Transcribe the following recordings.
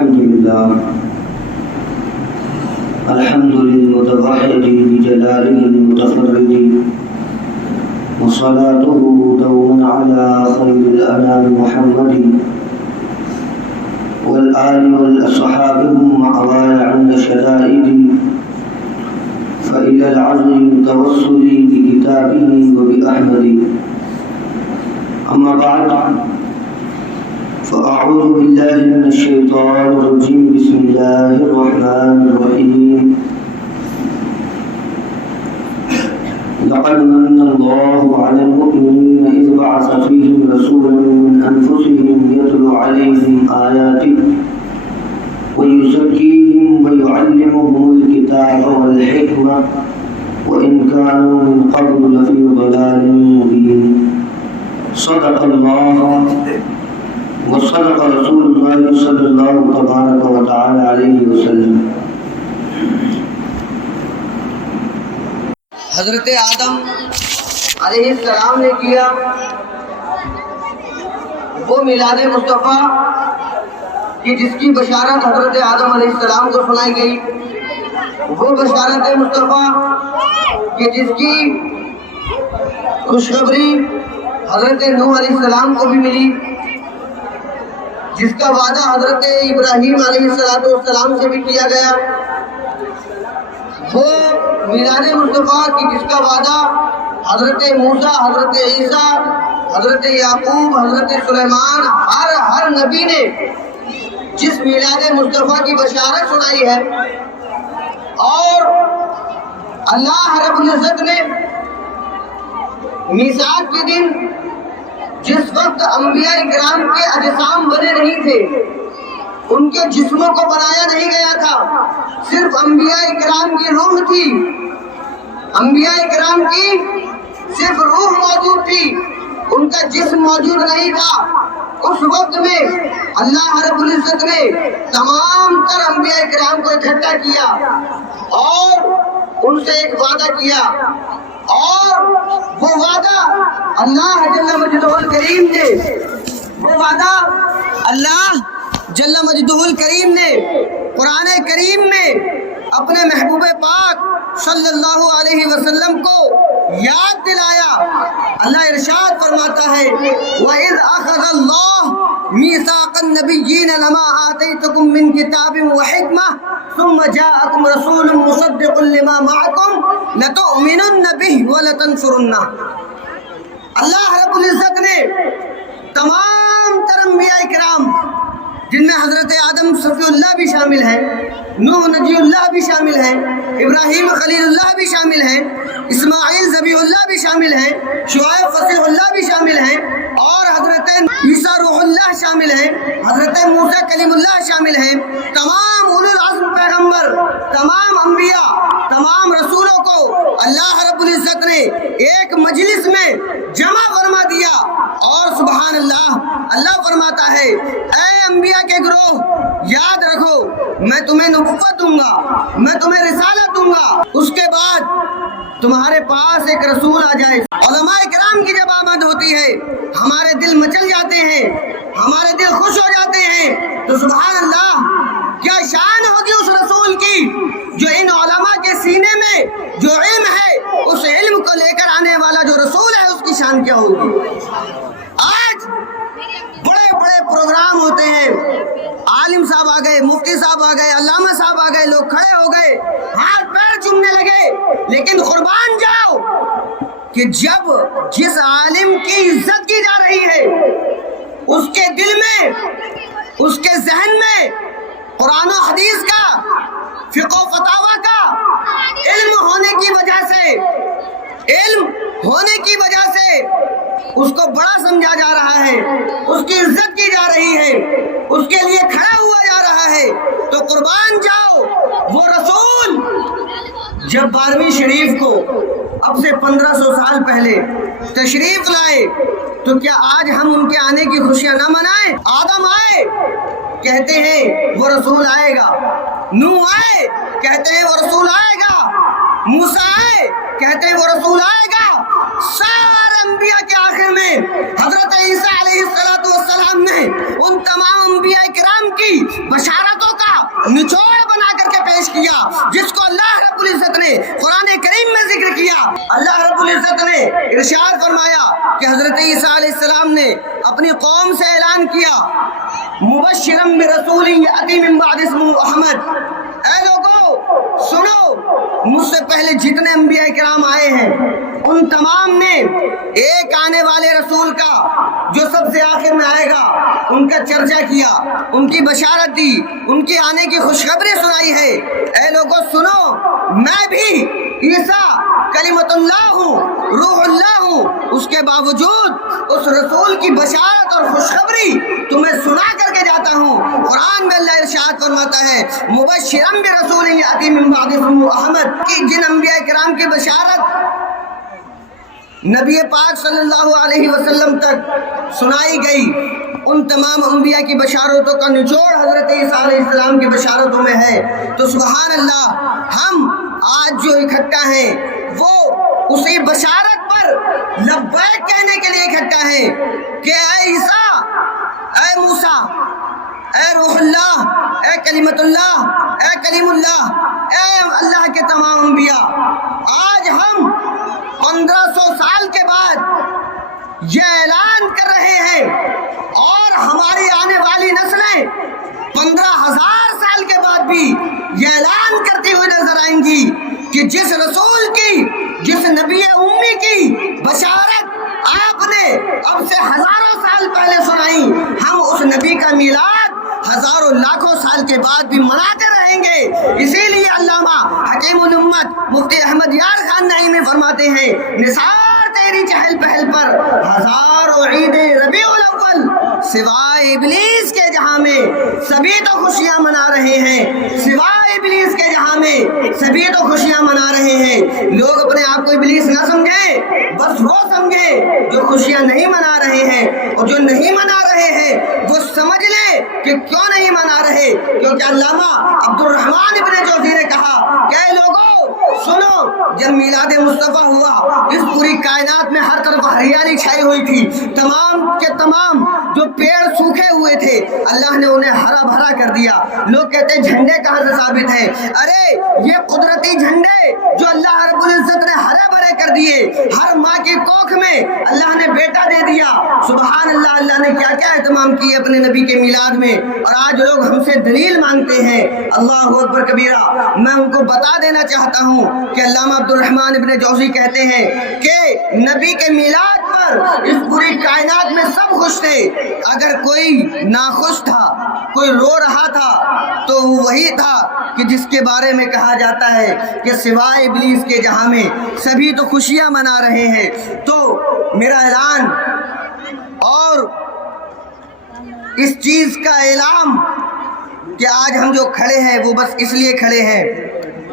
الحمد لله الحمد للمتوحد بجلاله المتفرد وصلاته دوما على خير الأنام محمد والآل والأصحاب هم مأواي عند الشدائد فإلى العزم توصلي بكتابه وبأحمد. أما بعد فأعوذ بالله من الشيطان الرجيم. بسم الله الرحمن الرحيم. لقد من الله على المؤمنين إذ بعث فيهم رسولا من أنفسهم يتلو عليهم آياته ويزكيهم ويعلمهم الكتاب والحكمة وإن كانوا من قبل لفي ضلال مبين. صدق الله وصدق رسول الله صلی اللہ تبارک و تعالی علیہ وسلم. حضرت آدم علیہ السلام نے کیا وہ میلاد مصطفیٰ کہ جس کی بشارت حضرت آدم علیہ السلام کو سنائی گئی، وہ بشارت مصطفیٰ کہ جس کی خوشخبری حضرت نوح علیہ السلام کو بھی ملی، جس کا وعدہ حضرت ابراہیم علیہ السلام سے بھی کیا گیا، وہ میلاد مصطفیٰ کی جس کا وعدہ حضرت موسیٰ، حضرت عیسیٰ، حضرت یعقوب، حضرت سلیمان، ہر نبی نے جس میلاد مصطفیٰ کی بشارت سنائی ہے، اور اللہ رب العزت نے میثاق کے دن جس وقت انبیاء کرام کے اجسام بنے نہیں تھے، ان کے جسموں کو بنایا نہیں گیا تھا، صرف انبیاء کرام کی روح تھی، انبیاء کرام کی صرف روح موجود تھی، ان کا جسم موجود نہیں تھا. اس وقت میں اللہ رب العزت نے تمام تر انبیاء کرام کو اکٹھا کیا اور ان سے ایک وعدہ کیا، اور وہ وعدہ اللہ جل مجدہ الکریم نے قرآن کریم میں اپنے محبوب پاک صلی اللہ علیہ وسلم کو یاد دلایا. اللہ ارشاد فرماتا ہے وَإِذْ أَخَذَ اللَّهُ مِيثَاقَ النَّبِيِّينَ لَمَا آتَيْتُكُم مِّن كِتَابٍ وَحِكْمَةٍ ثُمَّ جَاءَكُمْ رَسُولٌ مُصَدِّقٌ لِّمَا مَعَكُمْ لَتُؤْمِنُنَّ بِهِ وَلَتَنصُرُنَّهُ. اللہ رب العزت نے تمام تر انبیاء کرام، جن میں حضرت آدم صفی اللہ بھی شامل ہیں، نوح نجی اللہ بھی شامل ہیں، ابراہیم خلیل اللہ بھی شامل ہیں، اسماعیل ذبیح اللہ بھی شامل ہیں، شعیب فصیح اللہ بھی شامل ہیں، اور حضرت عیسیٰ روح اللہ شامل ہیں، حضرت موسیٰ کلیم اللہ شامل ہیں. تمام اولو العزم پیغمبر، تمام انبیاء، تمام رسولوں کو اللہ رب العزت نے ایک مجلس میں جمع فرما دیا، اور سبحان اللہ، اللہ فرماتا ہے اے انبیاء کے گروہ، یاد رکھو میں تمہیں نبوت دوں گا، میں تمہیں رسالت دوں گا، اس کے بعد تمہارے پاس ایک رسول آ جائے. علماء کرام کی جب آمد ہوتی ہے ہمارے دل مچل جاتے ہیں، ہمارے دل خوش ہو جاتے ہیں. تو سبحان اللہ، کیا شان ہوگی اس رسول کی جو ان علماء کے سینے میں جو علم ہے، اس علم کو لے کر آنے والا جو رسول ہے، اس کی شان کیا ہوگی. آج بڑے بڑے پروگرام ہوتے ہیں، عالم صاحب آ گئے، مفتی صاحب آ گئے، علامہ صاحب آ گئے، لوگ کھڑے ہو گئے، ہاتھ پیر چومنے لگے. لیکن قربان جاؤ کہ جب جس عالم کی عزت کی جا رہی ہے، اس کے دل میں، اس کے ذہن میں قرآن و حدیث کا، فقہ و فتاوی کا علم ہونے کی وجہ سے اس کو بڑا سمجھا جا رہا ہے، اس کی عزت کی جا رہی ہے، اس کے لیے کھڑا ہوا جا رہا ہے، تو قربان جاؤ وہ رسول جب 12ویں شریف کو اب سے 1500 سال پہلے تشریف لائے، تو کیا آج ہم ان کے آنے کی خوشیاں نہ منائیں؟ آدم آئے، کہتے ہیں وہ رسول آئے گا، نوح آئے، کہتے ہیں وہ رسول آئے گا، موسیٰ آئے، کہتے ہیں وہ رسول آئے گا. سارے انبیاء کے آخر میں حضرت عیسیٰ علیہ السلام نے ان تمام انبیاء کرام کی بشارتوں کا نچوڑ بنا کر کے پیش کیا، جس کو اللہ رب العزت نے قرآن کریم میں ذکر کیا۔ اللہ رب العزت نے ارشاد فرمایا کہ حضرت عیسیٰ علیہ السلام نے اپنی قوم سے اعلان کیا، مبشرا برسول یأتی من بعد اسمہ احمد، اے لوگو سنو، مجھ سے پہلے جتنے انبیاء کرام آئے ہیں ان تمام نے ایک آنے والے رسول کا جو سب سے آخر میں آئے گا ان کا چرچا کیا، ان کی بشارت دی، ان کے آنے کی خوشخبری سنائی ہے۔ اے لوگو سنو، میں بھی عیسیٰ کلمۃ اللہ ہوں، روح اللہ ہوں، اس کے باوجود اس رسول کی بشارت اور خوشخبری تمہیں سنا کر کے جاتا ہوں۔ قرآن میں اللہ ارشاد فرماتا ہے مبشرا برسول یأتی من بعد اسمہ احمد، کہ جن انبیاء کرام کی بشارت نبی پاک صلی اللہ علیہ وسلم تک سنائی گئی، ان تمام انبیاء کی بشارتوں کا نچوڑ حضرت عیسیٰ علیہ السلام کی بشارتوں میں ہے۔ تو سبحان اللہ، ہم آج جو اکٹھا ہیں وہ اسی بشارت پر لبیک کہنے کے لیے اکٹھا ہیں کہ اے عیسیٰ، اے موسیٰ، اے روح اللہ، اے کلمت اللہ، اے کلیم اللہ، اے اللہ کے تمام انبیاء، آج ہم 1500 سال کے بعد یہ اعلان کر رہے ہیں اور ہماری آنے والی نسلیں 15,000 سال کے بعد بھی یہ اعلان کرتی ہوئی نظر آئیں گی کہ جس رسول کی، جس نبی امی کی بشارت آپ نے اب سے ہزاروں سال پہلے سنائی، ہم اس نبی کا میلاد ہزاروں لاکھوں سال کے بعد بھی مناتے رہیں گے۔ اسی لیے علامہ حکیم الامت مفتی احمد یار خان نعیمی فرماتے ہیں، نثار تیری چہل پہل پر ہزاروں عید ربیع الاول، سوائے ابلیس کے جہاں میں سبھی تو خوشیاں منا رہے ہیں، سوائے ابلیس کے جہاں میں سبھی تو خوشیاں منا رہے ہیں۔ لوگ اپنے آپ کو ابلیس نہ سمجھیں، بس وہ سمجھیں جو خوشیاں نہیں منا رہے ہیں، اور جو نہیں منا رہے ہیں وہ سمجھ لیں کہ کیوں نہیں منا رہے، کیونکہ علامہ عبد الرحمن ابن جوزی نے کہا کہ اے لوگو سنو، جب میلاد مصطفیٰ ہوا اس پوری کائنات میں ہر طرف ہریالی چھائی ہوئی تھی، تمام کے تمام جو پیڑ سوکھے ہوئے تھے اللہ نے انہیں ہرا بھرا کر دیا۔ لوگ کہتے ہیں جھنڈے کہاں سے ثابت ہیں؟ ارے یہ قدرتی جھنڈے جو اللہ رب العزت نے ہرے بھرے کر دیے، ہر ماں کی کوکھ میں اللہ نے بیٹا دے دیا۔ سبحان اللہ، اللہ نے کیا کیا اہتمام کیے اپنے نبی کے میلاد میں، اور آج لوگ ہم سے دلیل مانگتے ہیں۔ اللہ اکبر کبیرہ۔ میں ان کو بتا دینا چاہتا ہوں کہ علامہ عبد الرحمن ابن جوزی کہتے ہیں کہ نبی کے میلاد پر اس پوری کائنات میں سب خوش تھے، اگر کوئی ناخوش تھا، کوئی رو رہا تھا تو وہی تھا کہ جس کے بارے میں کہا جاتا ہے کہ سوائے ابلیس کے جہاں میں سبھی تو خوشیاں منا رہے ہیں۔ تو میرا اعلان اور اس چیز کا اعلان کہ آج ہم جو کھڑے ہیں وہ بس اس لیے کھڑے ہیں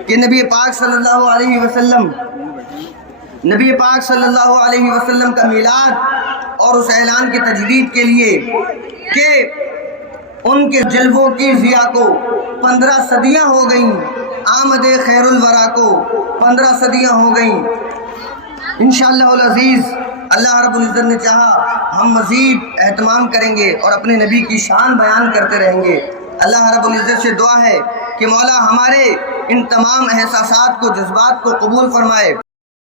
کہ نبی پاک صلی اللہ علیہ وسلم، نبی پاک صلی اللہ علیہ وسلم کا میلاد اور اس اعلان کی تجدید کے لیے کہ ان کے جلووں کی ضیاء کو 15 صدیاں ہو گئیں، آمد خیر الورا کو 15 صدیاں ہو گئیں۔ انشاءاللہ العزیز اللہ رب العزت نے چاہا ہم مزید اہتمام کریں گے اور اپنے نبی کی شان بیان کرتے رہیں گے۔ اللہ رب العزت سے دعا ہے کہ مولا ہمارے ان تمام احساسات کو، جذبات کو قبول فرمائے۔